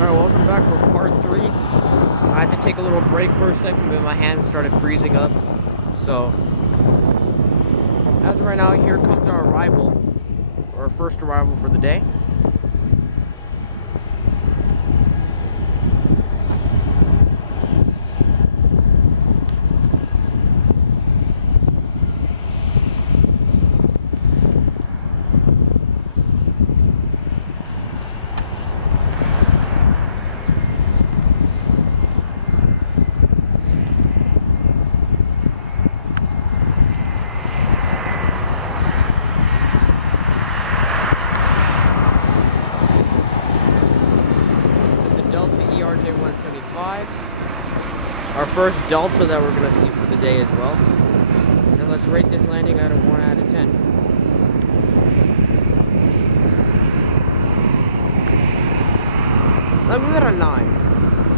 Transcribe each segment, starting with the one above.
Alright, welcome back for part 3. I had to take a little break for a second, but my hand started freezing up. So, as of right now, here comes our arrival, our first arrival for the day. Delta ERJ-175, our first Delta that we're going to see for the day as well. And let's rate this landing out of 1 out of 10. Let me give it a 9.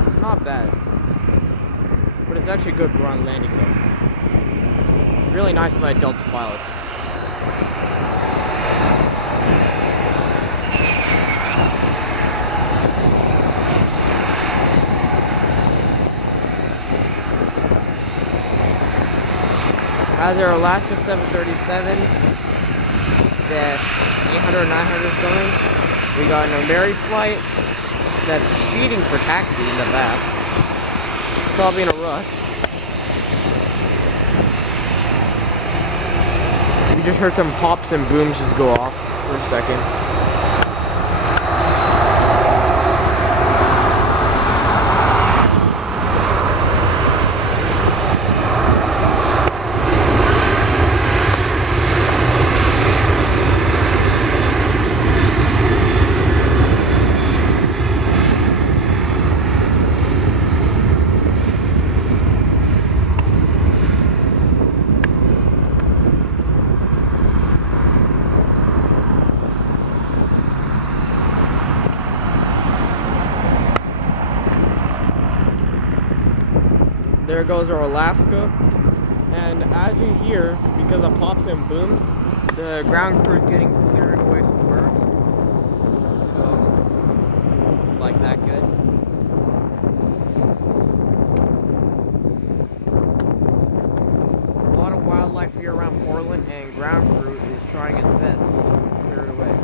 It's not bad, but it's actually a good ground landing though. Really nice by Delta pilots. As our Alaska 737 -800-900 is going, we got an Ameri flight that's speeding for taxi in the back. Probably in a rush. We just heard some pops and booms just go off for a second. There goes our Alaska, and as you hear, because of pops and booms, the ground crew is getting cleared away some birds. So, like that good. A lot of wildlife here around Portland, and ground crew is trying its best to clear it away.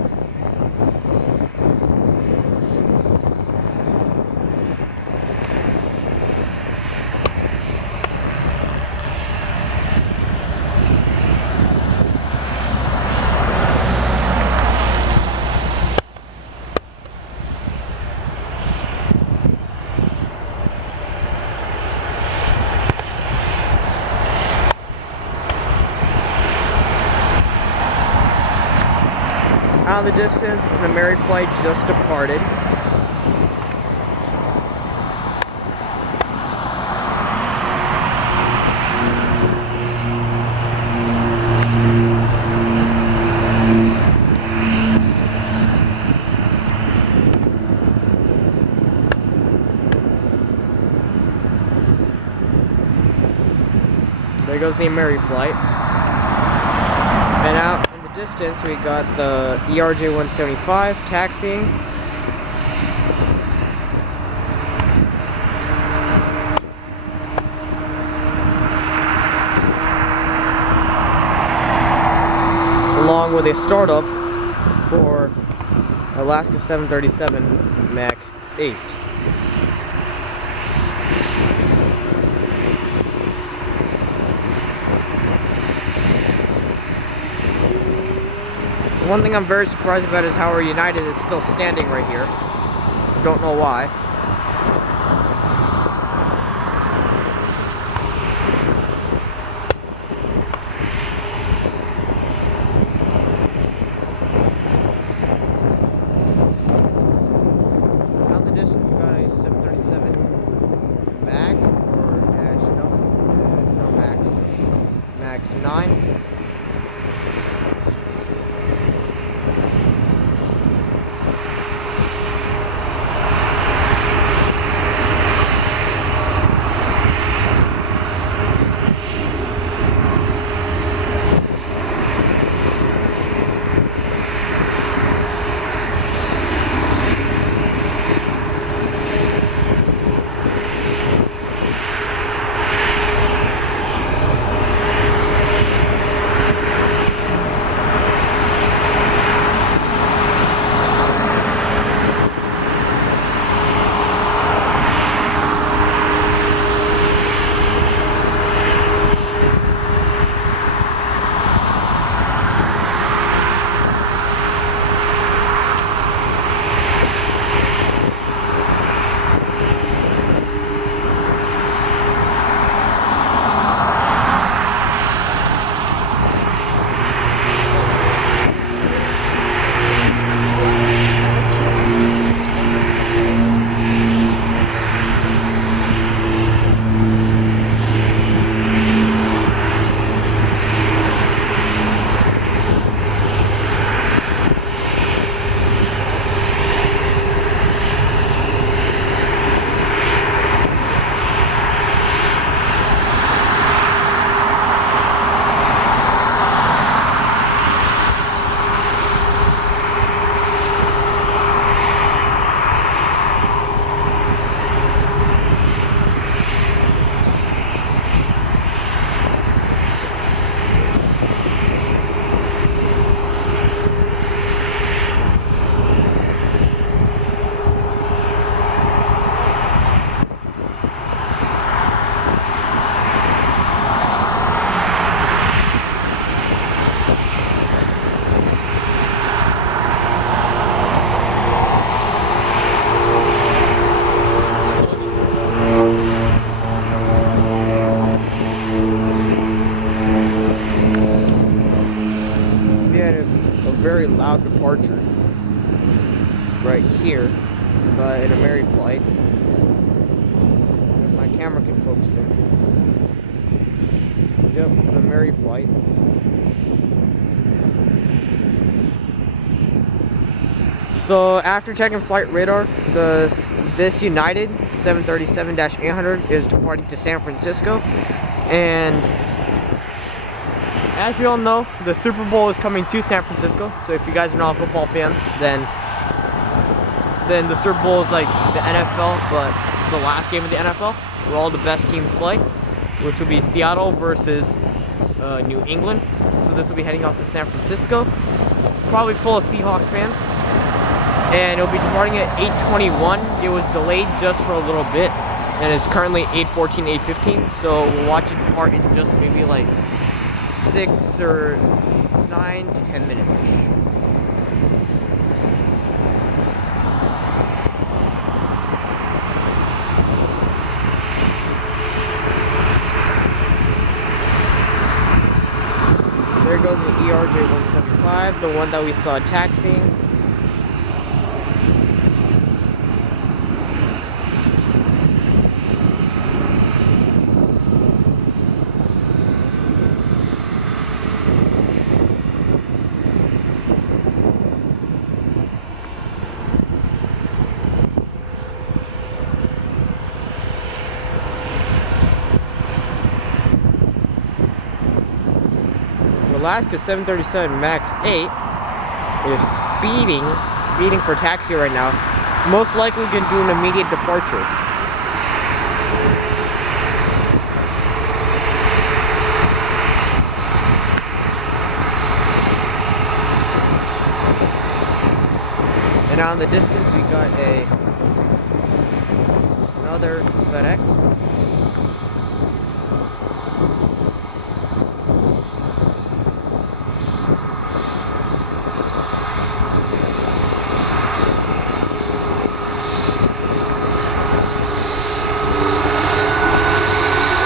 Out in the distance, an Ameri flight just departed. There goes the Ameri flight. And out in the distance, we got the ERJ-175 taxiing. Along with a startup for Alaska 737 MAX 8. One thing I'm very surprised about is how our United is still standing right here. Don't know why. Out in the distance, we got a 737 MAX or dash no MAX 9. allowed departure right here in a Mary flight. If my camera can focus in. Yep, in a Mary flight. So after checking flight radar, this United 737-800 is departing to San Francisco, and as we all know, the Super Bowl is coming to San Francisco. So if you guys are not football fans, then the Super Bowl is like the NFL, but the last game of the NFL, where all the best teams play, which will be Seattle versus New England. So this will be heading off to San Francisco, probably full of Seahawks fans, and it'll be departing at 8:21. It was delayed just for a little bit, and it's currently 8:14, 8:15. So we'll watch it depart in just maybe like 6 or 9 to 10 minutes ish. There goes the ERJ-175, the one that we saw taxiing. Alaska 737 MAX 8 is speeding for taxi right now. Most likely going to do an immediate departure. And on the distance we got another FedEx.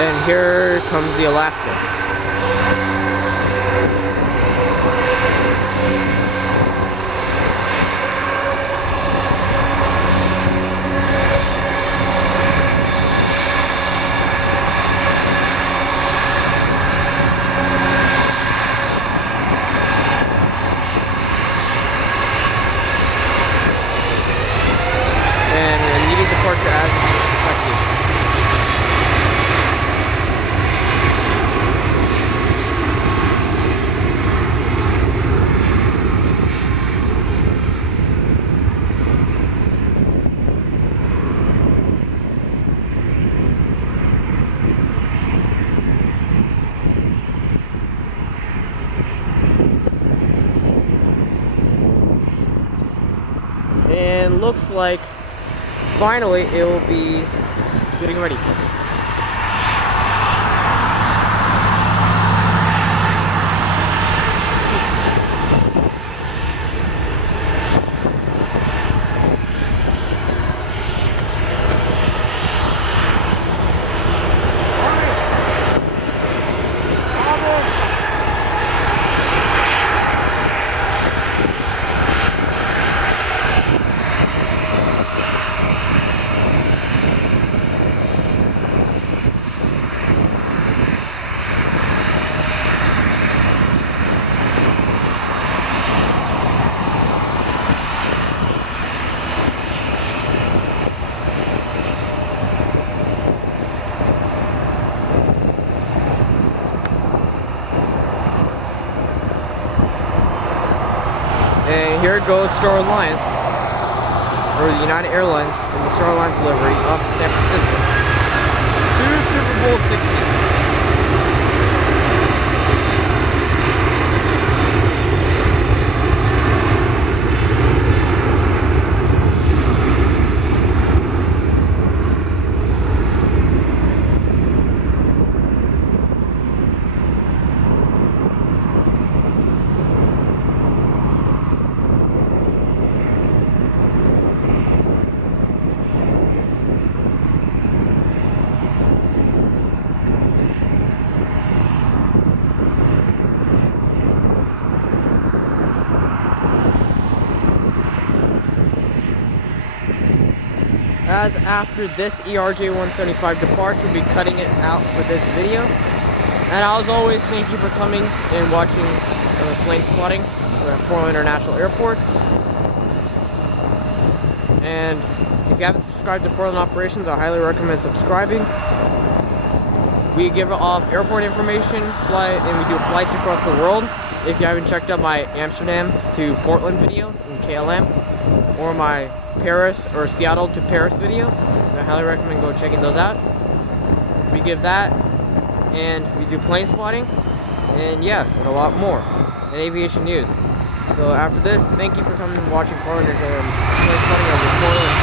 And here comes the Alaska. And immediate departure as expected. And looks like finally it will be getting ready. And here goes Star Alliance, or the United Airlines, in the Star Alliance delivery off to San Francisco to Super Bowl 60. as after this ERJ-175 departs, we'll be cutting it out for this video. And as always, thank you for coming and watching plane spotting at Portland International Airport. And if you haven't subscribed to Portland Operations, I highly recommend subscribing. We give off airport information, and we do flights across the world. If you haven't checked out my Amsterdam to Portland video in KLM, or my Paris or Seattle to Paris video, I highly recommend go checking those out. We give that, and we do plane spotting, and yeah, and a lot more, and aviation news. So after this, thank you for coming and watching Portland plane spotting over Portland.